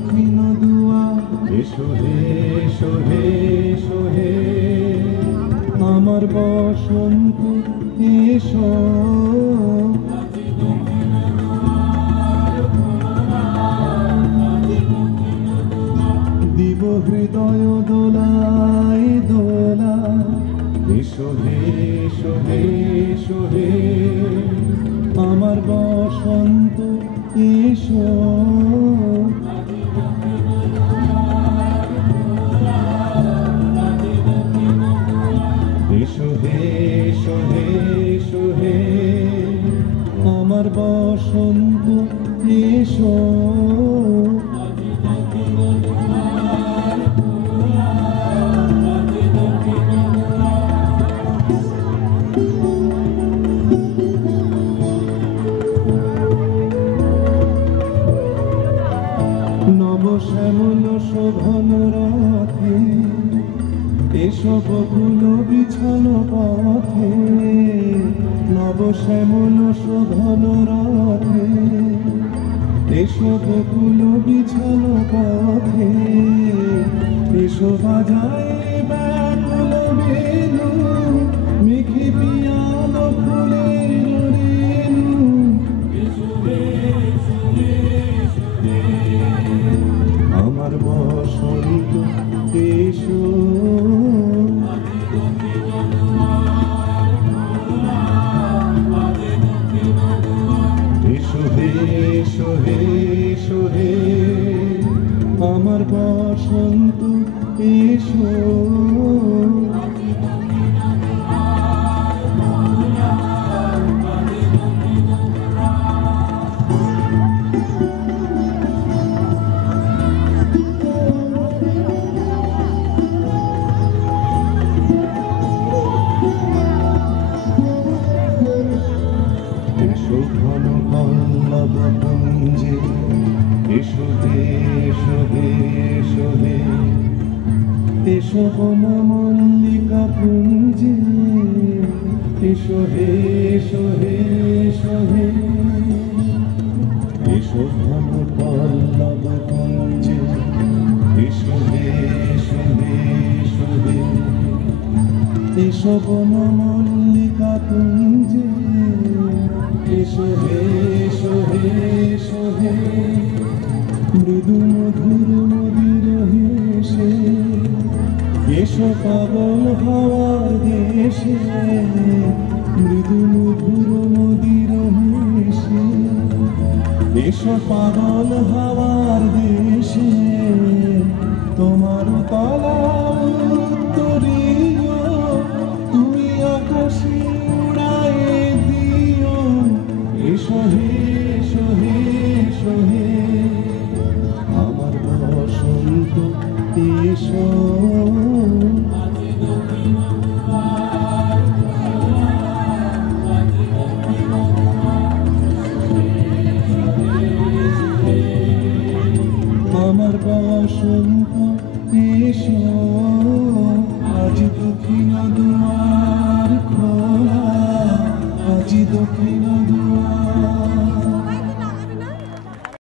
দক্ষিণ দুয়ার, এসো হে এসো হে এসো হে আমার বসন্ত এসো। দিব হৃদয় দোলায় দোলায়, এসো হে এসো হে এসো হে আমার বসন্ত এসো। এসো হে এসো হে এসো হে আমার বসন্ত এসো। নবশ্যামল শোভন রাতে, এসো বকুল বিছানো পথে। নবশ্যামল শোভন রাতে, এসো বকুল বিছানো পথে। এসো বাজায় ব্যাকুল বেণু, মেঘে পিয়াল ফুলের রেণু। আমার বসন্ত এসো। এসো হে এসো হে এসো হে আমার বসন্ত এসো। এসো ঘন পল্লব পুঞ্জে, এসো হে এসো হে এসো হে এসো বন মল্লিকা পুঞ্জে। এসো হে এসো হে এসো হে এসো ঘন পল্লব পুঞ্জে। এসো হে এসো হে এসো হে এসো বন মল্লিকা পুঞ্জে। এসো হে এসো হে এসো হে মৃদু মধুর মদির হেসে। এসো পাগল হওয়ার দেশে, মৃদু মধুর মদির হেসে। এসো পাগল হওয়ার দেশে, তোমার তলা উত্তরীয় তুমি আকাশে উড়ায়ে দিও। এসো হে এসো হে এসো হে আমার বসন্ত এসো। আমার বসন্ত